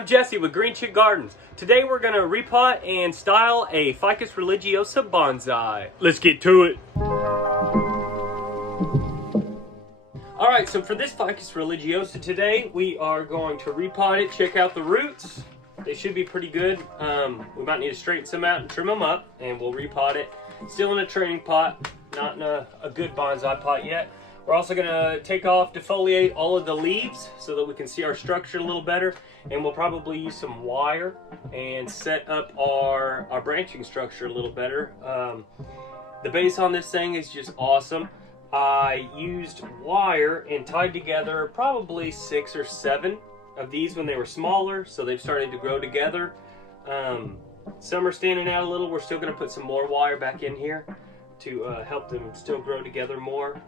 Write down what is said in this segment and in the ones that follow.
I'm Jesse with Green Chick Gardens. Today we're going to repot and style a Ficus Religiosa bonsai. Let's get to it. Alright, so for this Ficus Religiosa today, we are going to repot it, check out the roots. They should be pretty good. We might need to straighten some out and trim them up, and we'll repot it. Still in a training pot, not in a good bonsai pot yet. We're also going to take off, defoliate all of the leaves so that we can see our structure a little better. And we'll probably use some wire and set up our branching structure a little better. The base on this thing is just awesome. I used wire and tied together probably 6 or 7 of these when they were smaller, so they've started to grow together. Some are standing out a little. We're still going to put some more wire back in here to help them still grow together more.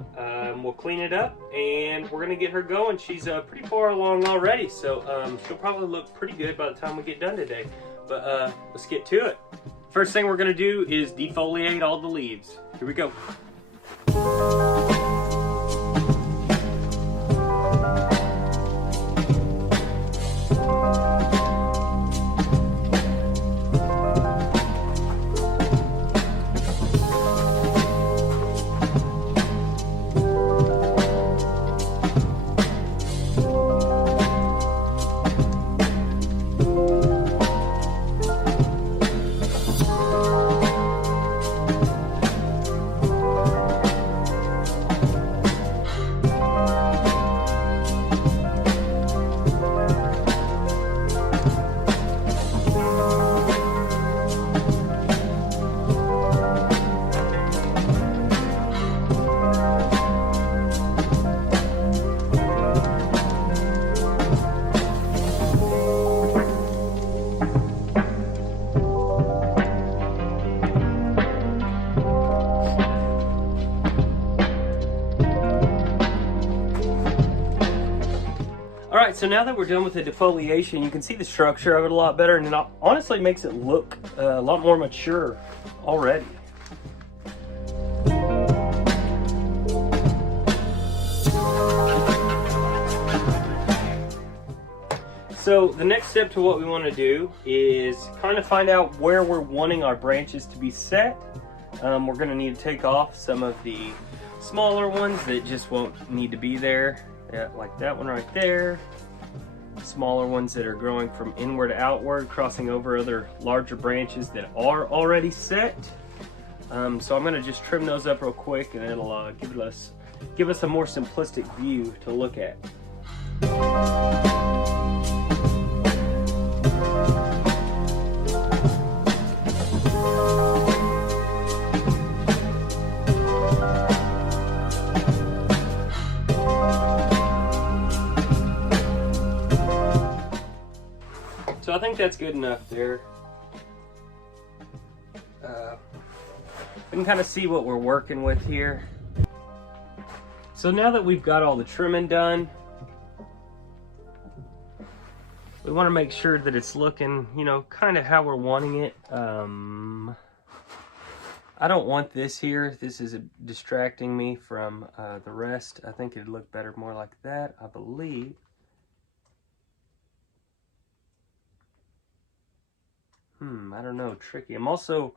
We'll clean it up and we're gonna get her going. She's pretty far along already, so she'll probably look pretty good by the time we get done today. But let's get to it. First thing we're gonna do is defoliate all the leaves. Here we go. Alright, so now that we're done with the defoliation, you can see the structure of it a lot better, and it honestly makes it look a lot more mature already. So the next step to what we want to do is kind of find out where we're wanting our branches to be set. We're going to need to take off some of the smaller ones that just won't need to be there. Yeah, like that one right there. Smaller ones that are growing from inward to outward, crossing over other larger branches that are already set. So I'm going to just trim those up real quick, and it'll give us a more simplistic view to look at. So I think that's good enough there. We can kind of see what we're working with here. So now that we've got all the trimming done, we want to make sure that it's looking, you know, kind of how we're wanting it. I don't want this here. This is distracting me from the rest. I think it'd look better more like that, I believe. I don't know, tricky. I'm also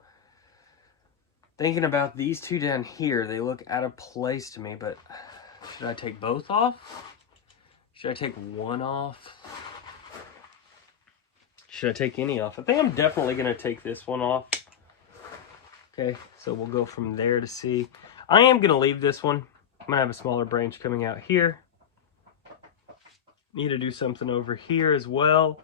thinking about these two down here. They look out of place to me, but should I take both off? Should I take one off? Should I take any off? I think I'm definitely going to take this one off. Okay, so we'll go from there to see. I am going to leave this one. I'm going to have a smaller branch coming out here. Need to do something over here as well.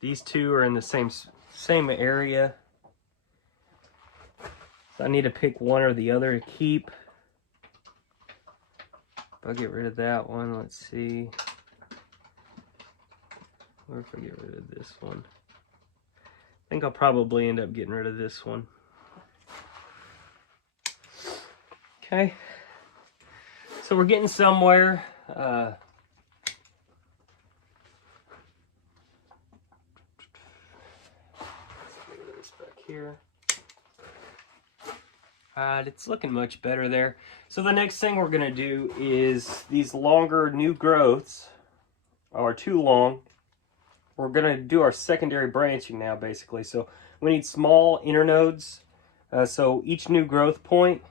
These two are in the same area. So I need to pick one or the other to keep. If I get rid of that one, let's see. Or if I get rid of this one. I think I'll probably end up getting rid of this one. Okay. So we're getting somewhere. Here. Alright, it's looking much better there. So the next thing we're going to do is these longer new growths are too long. We're going to do our secondary branching now, basically. So we need small internodes. So each new growth point,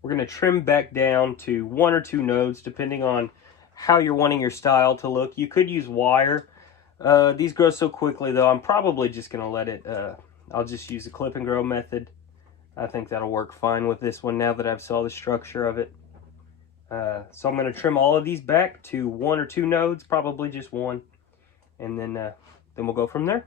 we're going to trim back down to 1 or 2 nodes, depending on how you're wanting your style to look. You could use wire. These grow so quickly, though, I'm probably just going to let it, I'll just use the clip and grow method. I think that'll work fine with this one now that I've saw the structure of it. So I'm going to trim all of these back to 1 or 2 nodes, probably just 1. And then we'll go from there.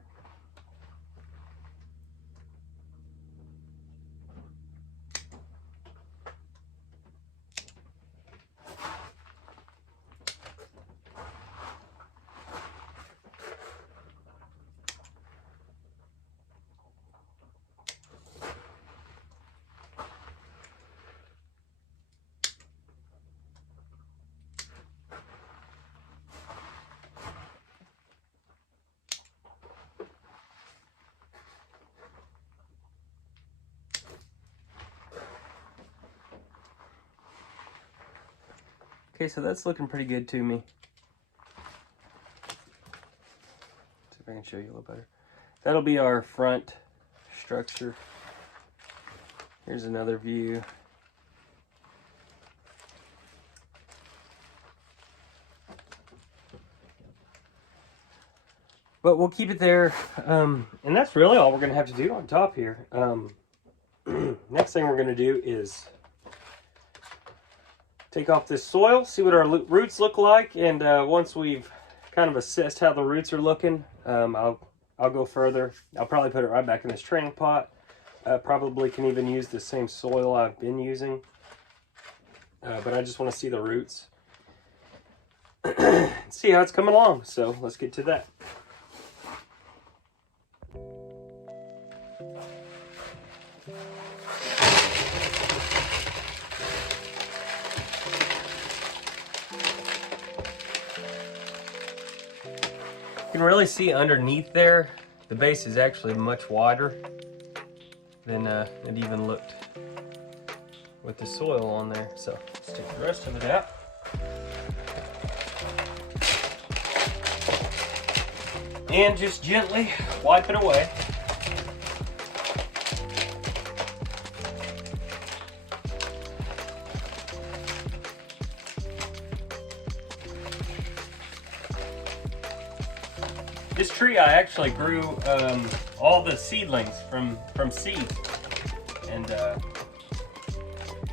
Okay, so that's looking pretty good to me. See if I can show you a little better. That'll be our front structure. Here's another view. But we'll keep it there. And that's really all we're going to have to do on top here. Next thing we're going to do is take off this soil, see what our roots look like, and once we've kind of assessed how the roots are looking, I'll go further. I'll probably put it right back in this training pot. Probably can even use the same soil I've been using, but I just want to see the roots, see how it's coming along. So let's get to that. You can really see underneath there, the base is actually much wider than it even looked with the soil on there. So let's take the rest of it out. And just gently wipe it away. This tree I actually grew all the seedlings from seed, and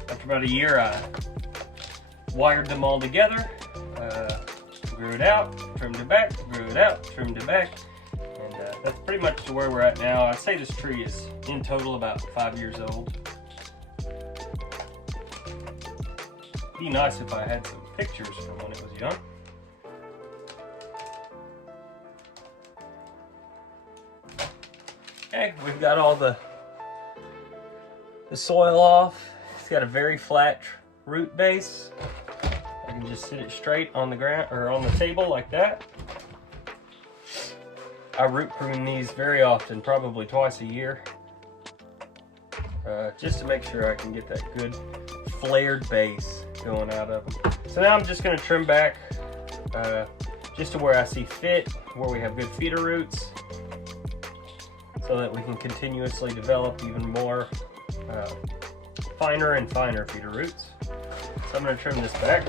after about a year I wired them all together, grew it out, trimmed it back, grew it out, trimmed it back, and that's pretty much to where we're at now. I'd say this tree is in total about 5 years old. It'd be nice if I had some pictures from when it was young. Okay, we've got all the soil off. It's got a very flat root base. I can just sit it straight on the ground or on the table like that. I root prune these very often, probably twice a year, just to make sure I can get that good flared base going out of them. So now I'm just going to trim back just to where I see fit, where we have good feeder roots, so that we can continuously develop even more finer and finer feeder roots. So I'm going to trim this back.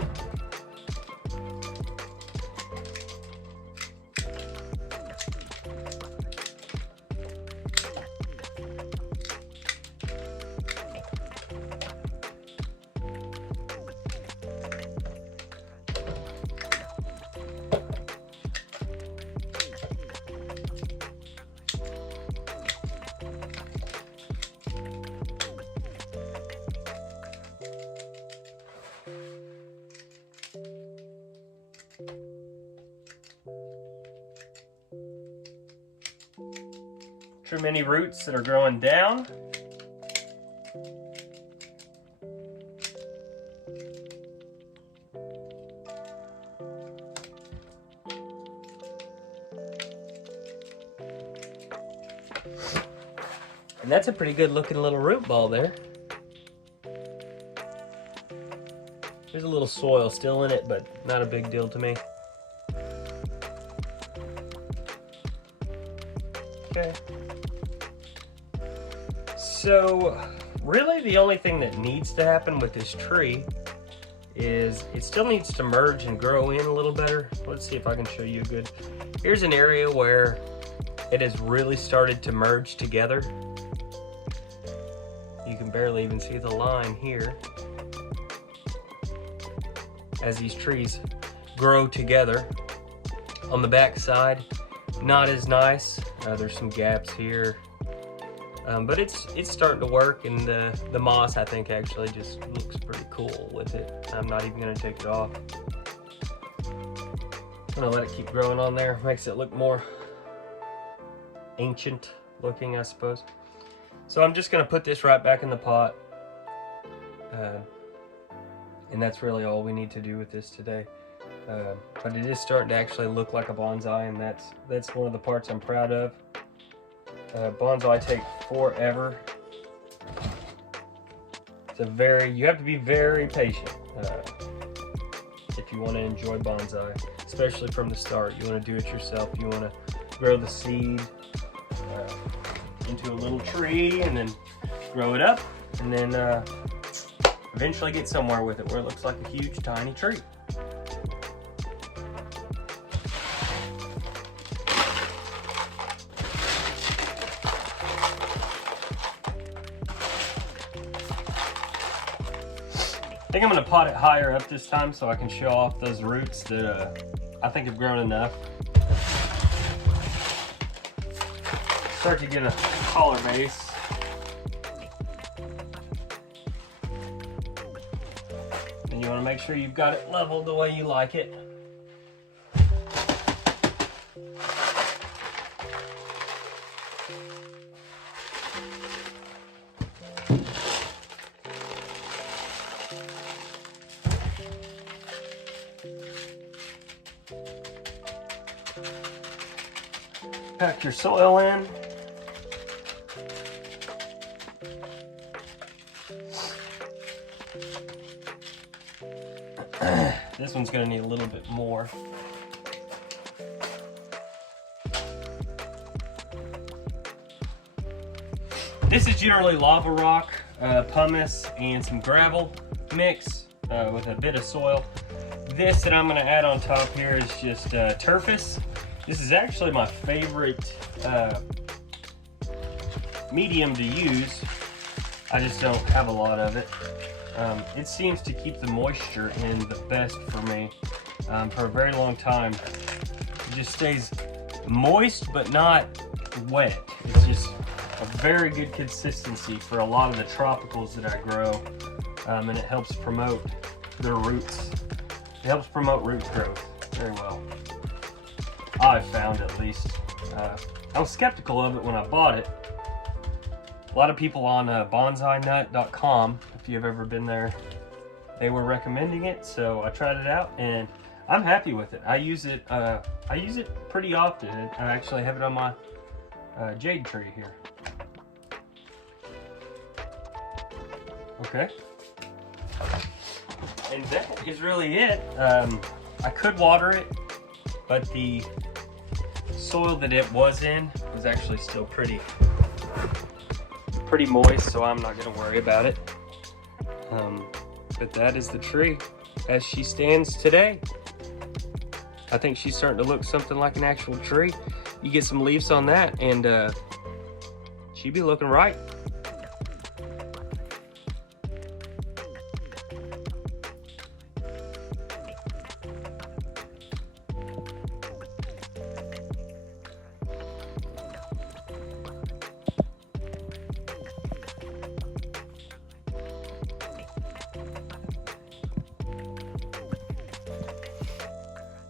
Trim any roots that are growing down. And that's a pretty good looking little root ball there. There's a little soil still in it, but not a big deal to me. Okay. So, really the only thing that needs to happen with this tree is it still needs to merge and grow in a little better. Let's see if I can show you a good. Here's an area where it has really started to merge together. You can barely even see the line here. As these trees grow together. On the back side, not as nice. There's some gaps here. But it's starting to work, and the moss, I think, actually just looks pretty cool with it. I'm not even gonna take it off. I'm gonna let it keep growing on there. Makes it look more ancient looking, I suppose. So I'm just gonna put this right back in the pot. And that's really all we need to do with this today. But it is starting to actually look like a bonsai, and that's one of the parts I'm proud of. Bonsai take forever. You have to be very patient if you want to enjoy bonsai, especially from the start. You want to do it yourself. You want to grow the seed into a little tree, and then grow it up, and then eventually get somewhere with it where it looks like a huge, tiny tree. I think I'm going to pot it higher up this time so I can show off those roots that I think have grown enough. Start to get a taller base. And you want to make sure you've got it leveled the way you like it. Pack your soil in. This one's going to need a little bit more. This is generally lava rock, pumice, and some gravel mix with a bit of soil. This that I'm going to add on top here is just turfus. This is actually my favorite medium to use. I just don't have a lot of it. It seems to keep the moisture in the best for me for a very long time. It just stays moist but not wet. It's just a very good consistency for a lot of the tropicals that I grow, and it helps promote their roots. It helps promote root growth very well. I've found, at least. I was skeptical of it when I bought it. A lot of people on bonsainut.com, if you've ever been there, they were recommending it, so I tried it out and I'm happy with it. I use it pretty often. I actually have it on my jade tree here. Okay. And that is really it. I could water it, but the soil that it was in was actually still pretty moist, so I'm not going to worry about it. But that is the tree as she stands today. I think she's starting to look something like an actual tree. You get some leaves on that and she'd be looking right.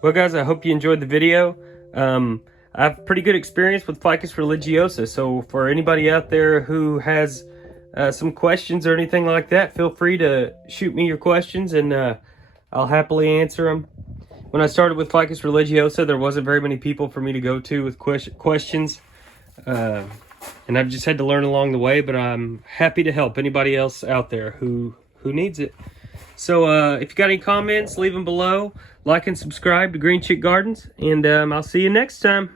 Well guys, I hope you enjoyed the video. I have pretty good experience with Ficus Religiosa, so for anybody out there who has some questions or anything like that, feel free to shoot me your questions and I'll happily answer them. When I started with Ficus Religiosa, there wasn't very many people for me to go to with questions, and I've just had to learn along the way, but I'm happy to help anybody else out there who needs it. So if you got any comments, leave them below. Like and subscribe to Green Chick Gardens, and I'll see you next time.